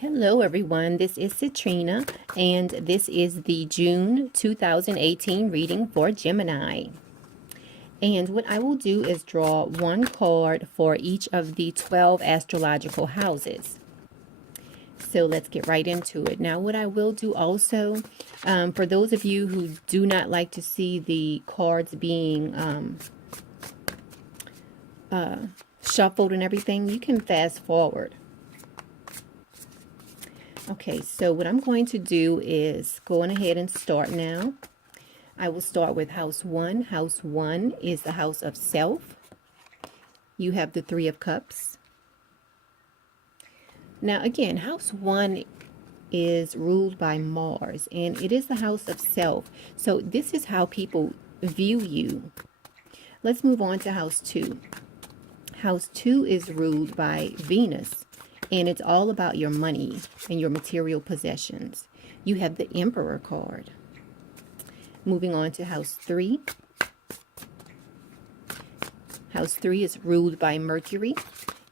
Hello everyone, this is Citrina and this is the June 2018 reading for Gemini. And what I will do is draw one card for each of the 12 astrological houses. So let's get right into it. Now what I will do also, for those of you who do not like to see the cards being shuffled and everything, you can fast forward. Okay, so what I'm going to do is go on ahead and start now. I will start with house 1. House 1 is the house of self. You have the 3 of Cups. Now again, house 1 is ruled by Mars, and it is the house of self. So this is how people view you. Let's move on to house 2. House 2 is ruled by Venus, and it's all about your money and your material possessions. You have the Emperor card. Moving on to house 3. House 3 is ruled by Mercury,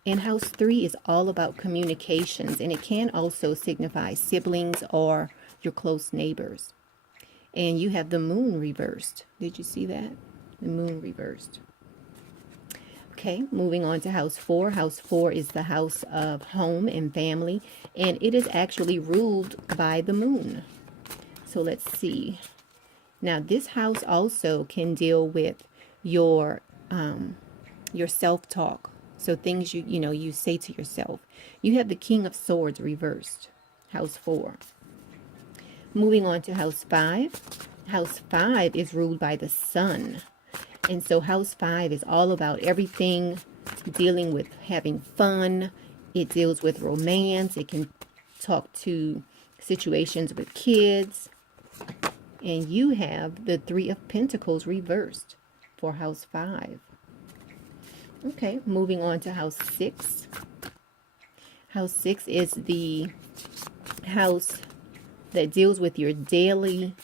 and house 3 is all about communications, and it can also signify siblings or your close neighbors. And you have the Moon reversed. Did you see that? The Moon reversed. Okay, moving on to house 4. House 4 is the house of home and family, and it is actually ruled by the moon. So let's see. Now this house also can deal with your self-talk. So things you say to yourself. You have the King of Swords reversed. House 4. Moving on to house 5. House 5 is ruled by the sun. And so house 5 is all about everything dealing with having fun. It deals with romance. It can talk to situations with kids. And you have the 3 of Pentacles reversed for house 5. Okay, moving on to house 6. House 6 is the house that deals with your daily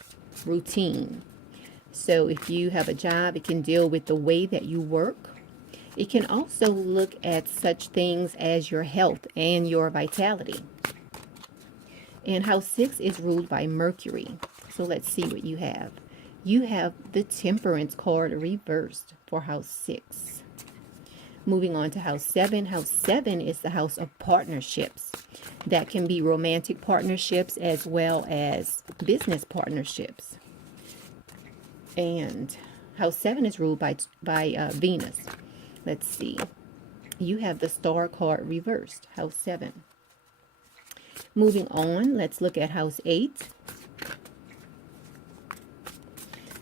routine. So if you have a job, it can deal with the way that you work. It can also look at such things as your health and your vitality. And house 6 is ruled by Mercury. So let's see what you have. You have the Temperance card reversed for house 6. Moving on to house 7. House 7 is the house of partnerships. That can be romantic partnerships as well as business partnerships. And house 7 is ruled by Venus. Let's see. You have the Star card reversed, house 7. Moving on, let's look at house 8.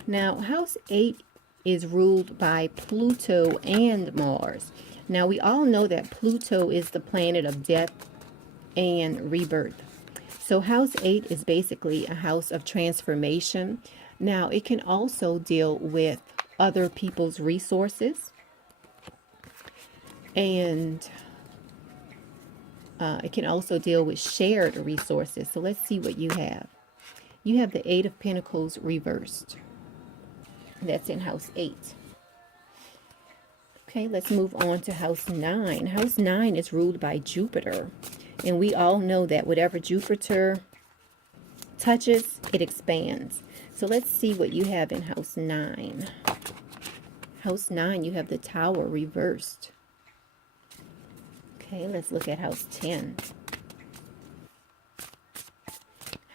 Now, house 8 is ruled by Pluto and Mars. Now, we all know that Pluto is the planet of death and rebirth. So house 8 is basically a house of transformation. Now, it can also deal with other people's resources, and it can also deal with shared resources. So let's see what you have. You have the 8 of Pentacles reversed. That's in house 8. Okay, let's move on to house 9. House 9 is ruled by Jupiter, and we all know that whatever Jupiter touches, it expands. So let's see what you have in house 9. House 9, you have the Tower reversed. Okay, let's look at house 10.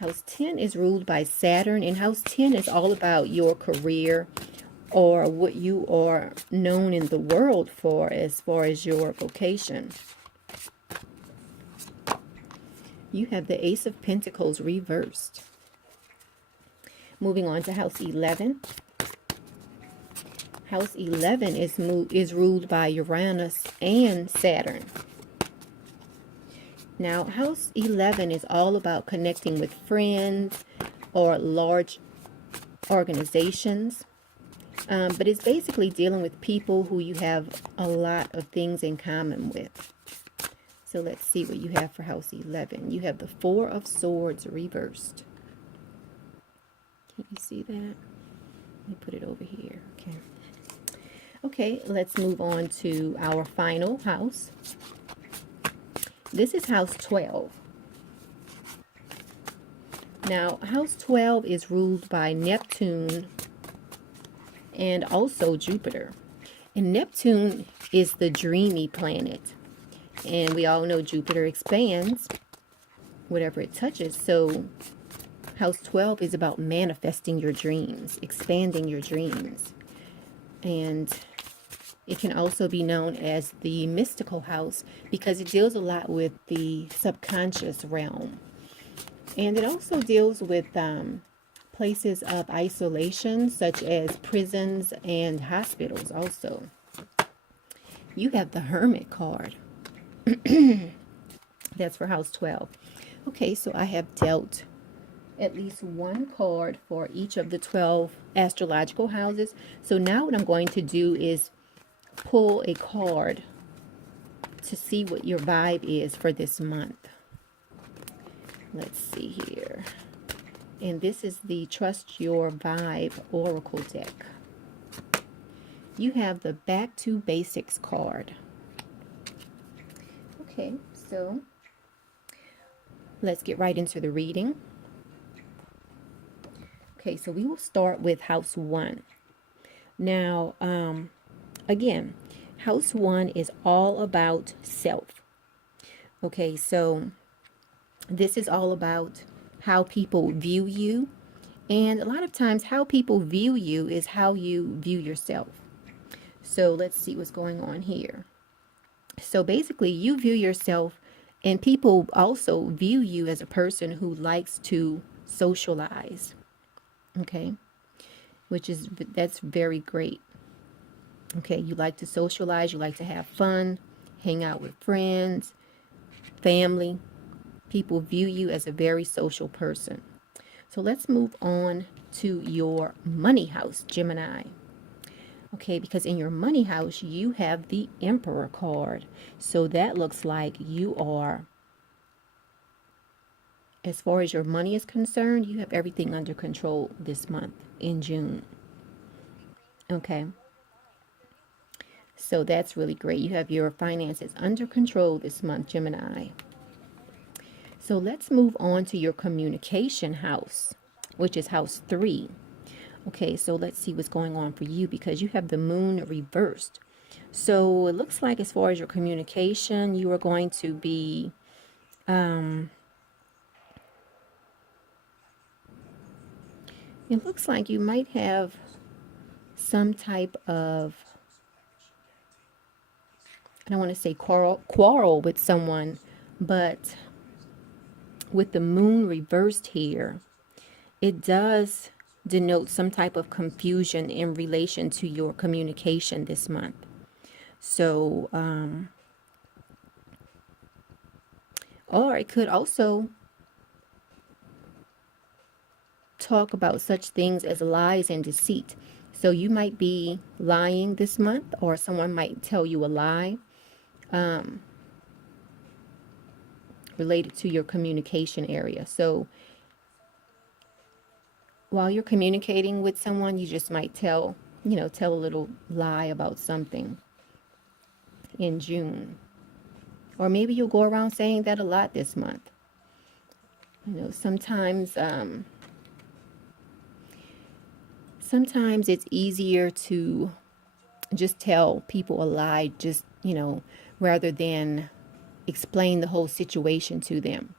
House 10 is ruled by Saturn, and house 10 is all about your career or what you are known in the world for as far as your vocation. You have the Ace of Pentacles reversed. Moving on to house 11. House 11 is ruled by Uranus and Saturn. Now, house 11 is all about connecting with friends or large organizations. But it's basically dealing with people who you have a lot of things in common with. So let's see what you have for house 11. You have the 4 of Swords reversed. Can you see that? Let me put it over here. Okay. Okay, let's move on to our final house. This is house 12. Now, house 12 is ruled by Neptune and also Jupiter. And Neptune is the dreamy planet. And we all know Jupiter expands whatever it touches. So house 12 is about manifesting your dreams, expanding your dreams. And it can also be known as the mystical house because it deals a lot with the subconscious realm. And it also deals with places of isolation, such as prisons and hospitals also. You have the Hermit card. That's for house 12. Okay, so I have dealt at least one card for each of the 12 astrological houses. So now what I'm going to do is pull a card to see what your vibe is for this month. Let's see here. And this is the Trust Your Vibe Oracle deck. You have the Back to Basics card. Okay, so let's get right into the reading. Okay, so we will start with house 1. Now, again, house 1 is all about self. Okay, so this is all about how people view you. And a lot of times how people view you is how you view yourself. So let's see what's going on here. So basically you view yourself, and people also view you as a person who likes to socialize. Okay, that's very great. Okay, you like to socialize, you like to have fun, hang out with friends, family. People view you as a very social person. So let's move on to your money house, Gemini. Okay, because in your money house, you have the Emperor card. So that looks like you are, as far as your money is concerned, you have everything under control this month in June. Okay. So that's really great. You have your finances under control this month, Gemini. So let's move on to your communication house, which is house 3. Okay, so let's see what's going on for you because you have the Moon reversed. So it looks like as far as your communication, you are going to be it looks like you might have some type of, I don't want to say quarrel with someone, but with the Moon reversed here, it does denote some type of confusion in relation to your communication this month. So, or it could also talk about such things as lies and deceit. So you might be lying this month, or someone might tell you a lie related to your communication area. So while you're communicating with someone, you just might tell a little lie about something in June. Or maybe you'll go around saying that a lot this month. Sometimes it's easier to just tell people a lie, just, rather than explain the whole situation to them.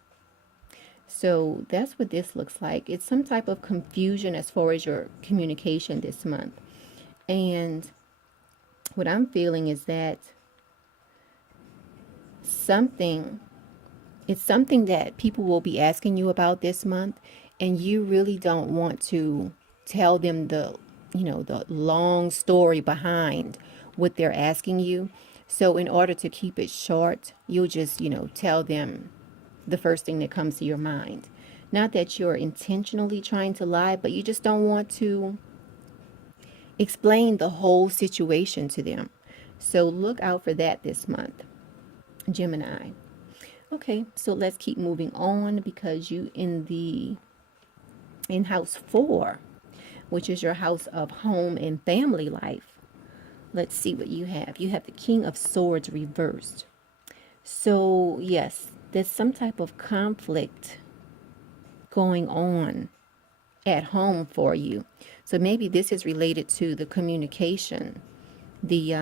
So that's what this looks like. It's some type of confusion as far as your communication this month. And what I'm feeling is that it's something that people will be asking you about this month, and you really don't want to tell them the long story behind what they're asking you. So in order to keep it short, you'll just, tell them the first thing that comes to your mind. Not that you're intentionally trying to lie, but you just don't want to explain the whole situation to them. So look out for that this month, Gemini. Okay, so let's keep moving on because you in house 4, which is your house of home and family life. Let's see what you have. You have the King of Swords reversed. So yes, there's some type of conflict going on at home for you. So maybe this is related to the communication, the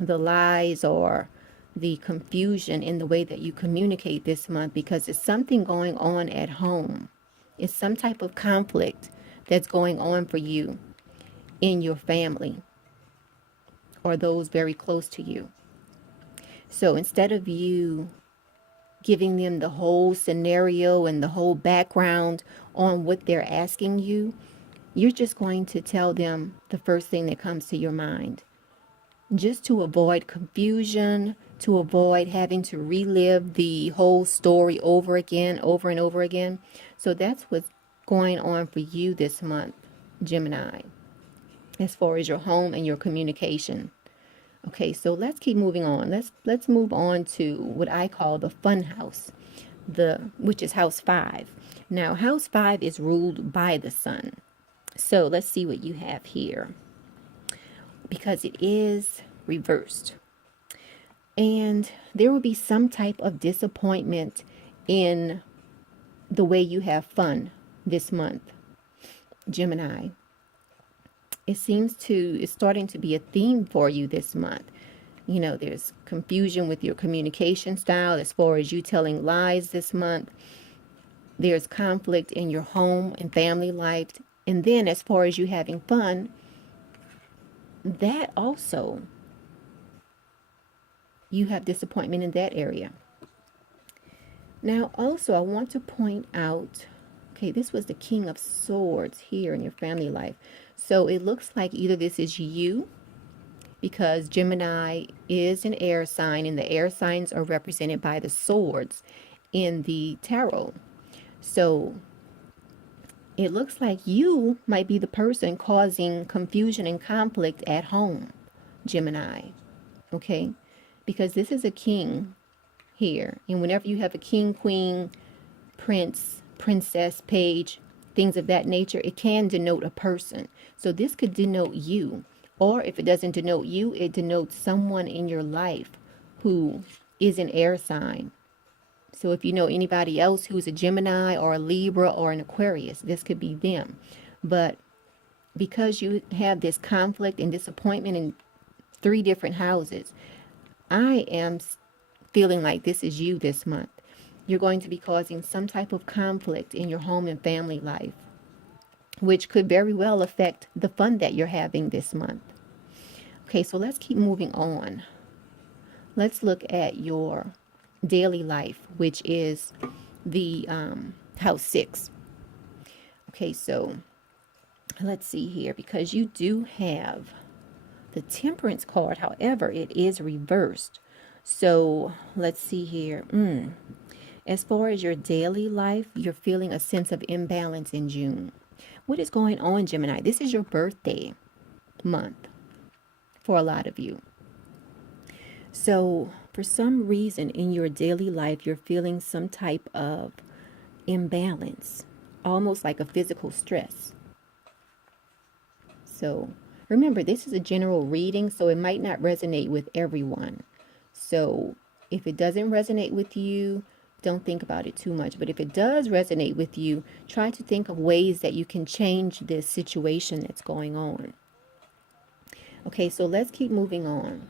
lies or the confusion in the way that you communicate this month, because it's something going on at home. It's some type of conflict that's going on for you in your family or those very close to you. So instead of you giving them the whole scenario and the whole background on what they're asking you, you're just going to tell them the first thing that comes to your mind, just to avoid confusion, to avoid having to relive the whole story over again, over and over again. So that's what's going on for you this month, Gemini, as far as your home and your communication. Okay, so let's keep moving on. Let's move on to what I call the fun house, which is house 5. Now, house 5 is ruled by the sun. So let's see what you have here, because it is reversed. And there will be some type of disappointment in the way you have fun this month, Gemini. It's starting to be a theme for you this month. You know, there's confusion with your communication style as far as you telling lies this month. There's conflict in your home and family life. And then as far as you having fun, that also, you have disappointment in that area. Now, also, I want to point out, okay, this was the King of Swords here in your family life. So it looks like either this is you, because Gemini is an air sign, and the air signs are represented by the swords in the tarot. So it looks like you might be the person causing confusion and conflict at home, Gemini. Okay? Because this is a king here. And whenever you have a king, queen, prince, princess, page, things of that nature, it can denote a person. So this could denote you. Or if it doesn't denote you, it denotes someone in your life who is an air sign. So if you know anybody else who's a Gemini or a Libra or an Aquarius, this could be them. But because you have this conflict and disappointment in 3 different houses, I am feeling like this is you this month. You're going to be causing some type of conflict in your home and family life, which could very well affect the fun that you're having this month. Okay, so let's keep moving on. Let's look at your daily life, which is the house 6. Okay, so let's see here, because you do have the Temperance card. However, it is reversed. So let's see here. As far as your daily life, you're feeling a sense of imbalance in June. What is going on, Gemini? This is your birthday month for a lot of you. So for some reason in your daily life, you're feeling some type of imbalance, almost like a physical stress. So remember, this is a general reading, so it might not resonate with everyone. So if it doesn't resonate with you, don't think about it too much. But if it does resonate with you, try to think of ways that you can change this situation that's going on. Okay, so let's keep moving on.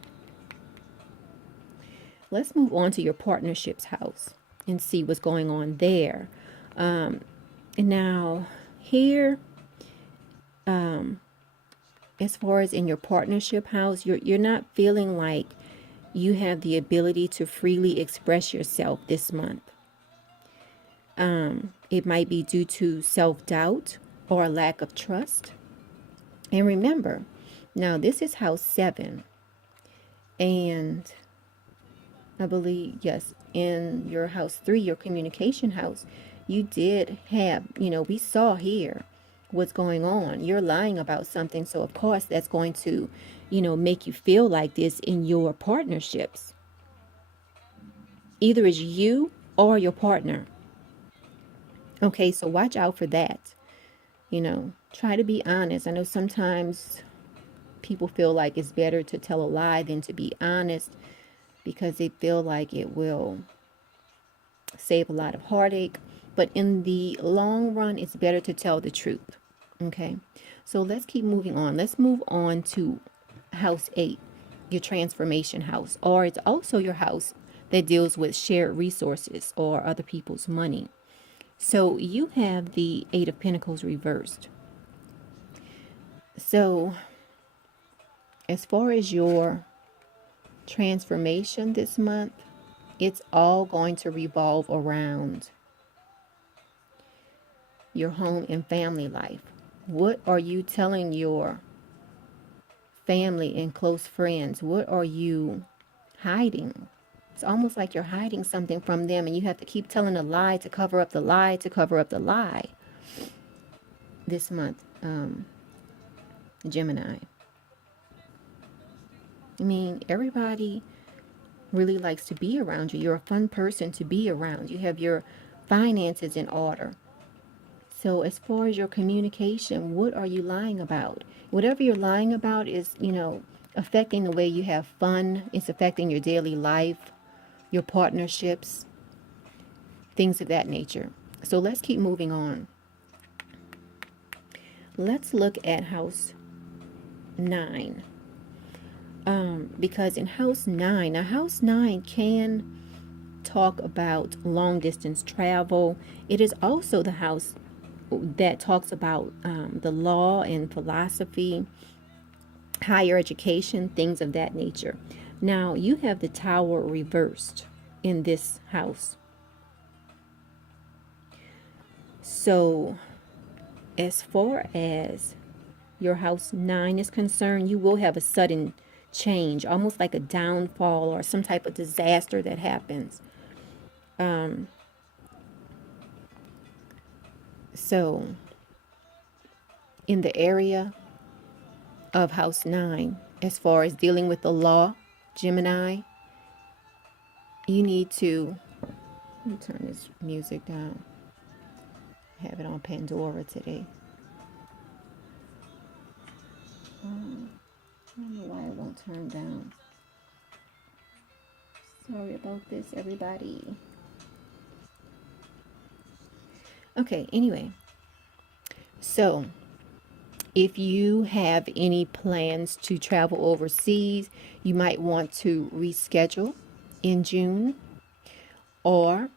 Let's move on to your partnerships house and see what's going on there. And now here, as far as in your partnership house, you're not feeling like you have the ability to freely express yourself this month. It might be due to self-doubt or a lack of trust. And remember, now this is house 7. And I believe, yes, in your house 3, your communication house, you did have, we saw here what's going on. You're lying about something. So, of course, that's going to, make you feel like this in your partnerships. Either it's you or your partner. Okay, so watch out for that. Try to be honest. I know sometimes people feel like it's better to tell a lie than to be honest because they feel like it will save a lot of heartache. But in the long run, it's better to tell the truth. Okay. So let's keep moving on. Let's move on to house 8, your transformation house, or it's also your house that deals with shared resources or other people's money. So you have the 8 of Pentacles reversed. So as far as your transformation this month, it's all going to revolve around your home and family life. What are you telling your family and close friends? What are you hiding? It's almost like you're hiding something from them, and you have to keep telling a lie to cover up the lie to cover up the lie this month, Gemini. I mean, everybody really likes to be around you. You're a fun person to be around. You have your finances in order. So as far as your communication, what are you lying about? Whatever you're lying about is, affecting the way you have fun. It's affecting your daily life, your partnerships, things of that nature. So let's keep moving on. Let's look at house 9. Because in house 9, now house 9 can talk about long distance travel. It is also the house that talks about the law and philosophy, higher education, things of that nature. Now, you have the Tower reversed in this house. So, as far as your house 9 is concerned, you will have a sudden change, almost like a downfall or some type of disaster that happens. So, in the area of house 9, as far as dealing with the law, Gemini, you need to, let me turn this music down. I have it on Pandora today. I don't know why it won't turn down. Sorry about this, everybody. Okay, anyway. So, if you have any plans to travel overseas, you might want to reschedule in June, or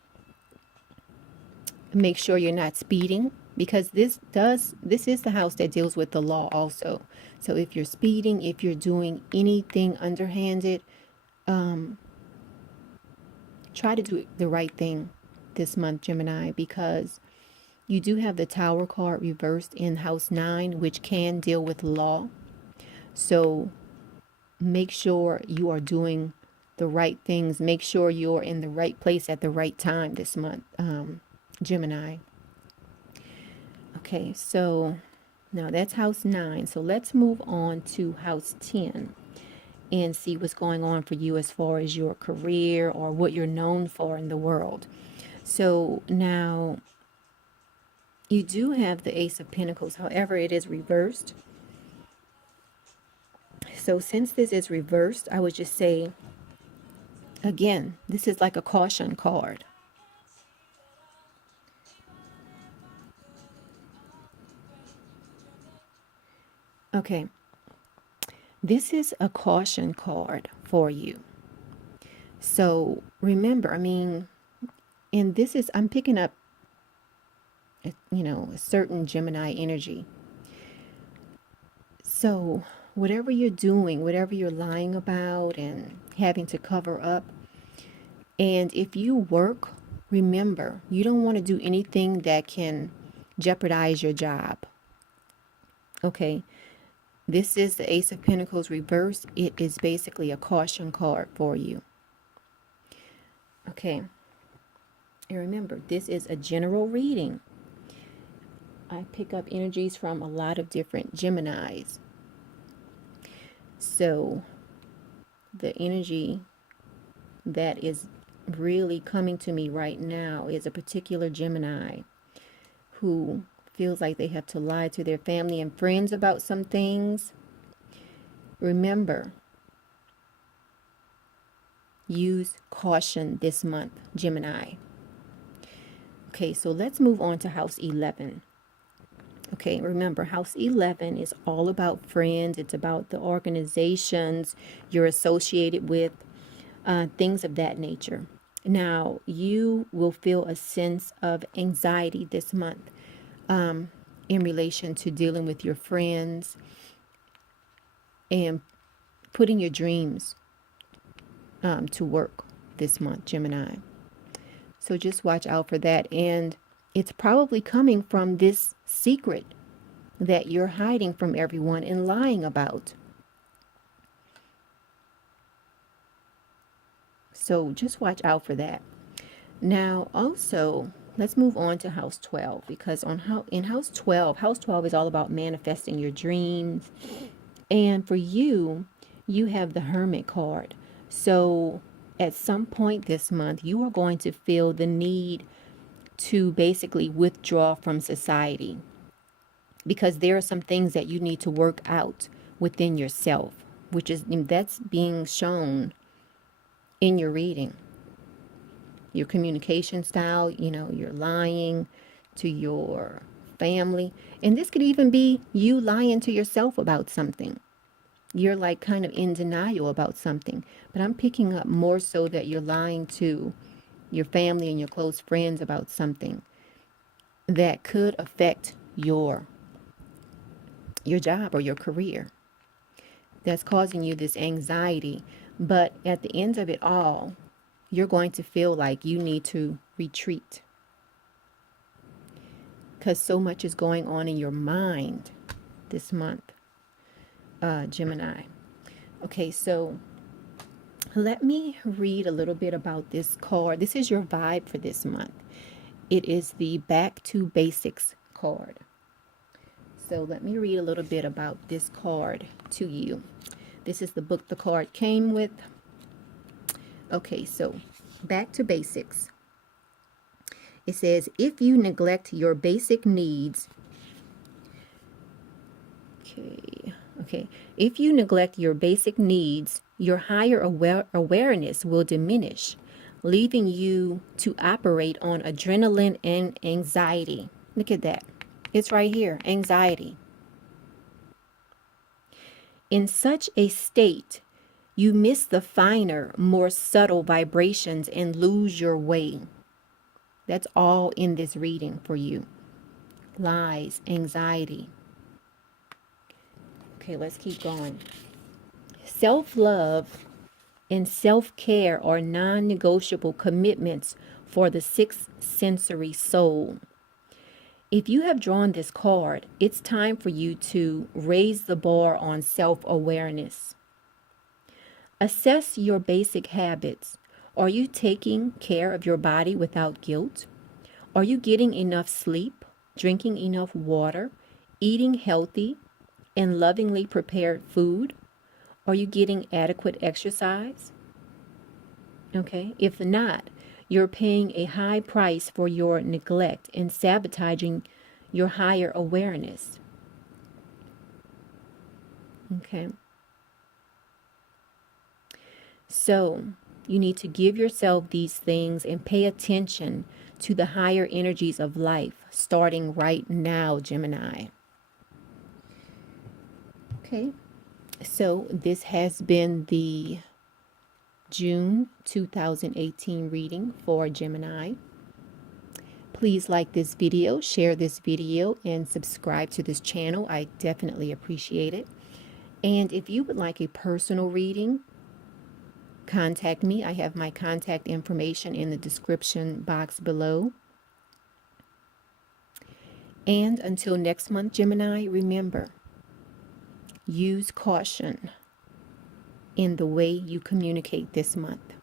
make sure you're not speeding, because this is the house that deals with the law also. So if you're speeding, if you're doing anything underhanded, try to do the right thing this month, Gemini, because you do have the Tower card reversed in house 9, which can deal with law. So make sure you are doing the right things. Make sure you're in the right place at the right time this month, Gemini. Okay, so now that's house 9. So let's move on to house 10 and see what's going on for you as far as your career or what you're known for in the world. So now you do have the Ace of Pentacles. However, it is reversed. So since this is reversed, I would just say, again, this is like a caution card. Okay. This is a caution card for you. So remember, I mean, and this is, I'm picking up, a certain Gemini energy. So whatever you're doing, whatever you're lying about and having to cover up, and if you work, remember, you don't want to do anything that can jeopardize your job. Okay. This is the Ace of Pentacles reversed. It is basically a caution card for you. Okay. And remember, this is a general reading. I pick up energies from a lot of different Geminis. So the energy that is really coming to me right now is a particular Gemini who feels like they have to lie to their family and friends about some things. Remember, use caution this month, Gemini. Okay, so let's move on to house 11. Okay, remember, house 11 is all about friends. It's about the organizations you're associated with, things of that nature. Now, you will feel a sense of anxiety this month in relation to dealing with your friends and putting your dreams to work this month, Gemini. So just watch out for that. And it's probably coming from this secret that you're hiding from everyone and lying about. So just watch out for that. Now, also, let's move on to house 12, because in house 12 is all about manifesting your dreams. And for you, you have the Hermit card. So at some point this month, you are going to feel the need to basically withdraw from society, because there are some things that you need to work out within yourself, that's being shown in your reading. Your communication style, you're lying to your family. And this could even be you lying to yourself about something. You're like kind of in denial about something. But I'm picking up more so that you're lying to your family and your close friends about something that could affect your job or your career. That's causing you this anxiety. But at the end of it all, you're going to feel like you need to retreat, because so much is going on in your mind this month, Gemini. Okay, so let me read a little bit about this card. This is your vibe for this month. It is the Back to Basics card. So let me read a little bit about this card to you. This is the book the card came with. Okay, so back to basics. It says, if you neglect your basic needs, if you neglect your basic needs, your higher awareness will diminish, leaving you to operate on adrenaline and anxiety. Look at that. It's right here, anxiety. In such a state, you miss the finer, more subtle vibrations and lose your way. That's all in this reading for you. Lies, anxiety. Okay, let's keep going. Self-love and self-care are non-negotiable commitments for the sixth sensory soul. If you have drawn this card, it's time for you to raise the bar on self-awareness. Assess your basic habits. Are you taking care of your body without guilt? Are you getting enough sleep, drinking enough water, eating healthy and lovingly prepared food? Are you getting adequate exercise? Okay, if not, you're paying a high price for your neglect and sabotaging your higher awareness. Okay. So you need to give yourself these things and pay attention to the higher energies of life, starting right now, Gemini. Okay, so this has been the June 2018 reading for Gemini. Please like this video, share this video, and subscribe to this channel. I definitely appreciate it. And if you would like a personal reading, contact me. I have my contact information in the description box below. And until next month, Gemini, remember, use caution in the way you communicate this month.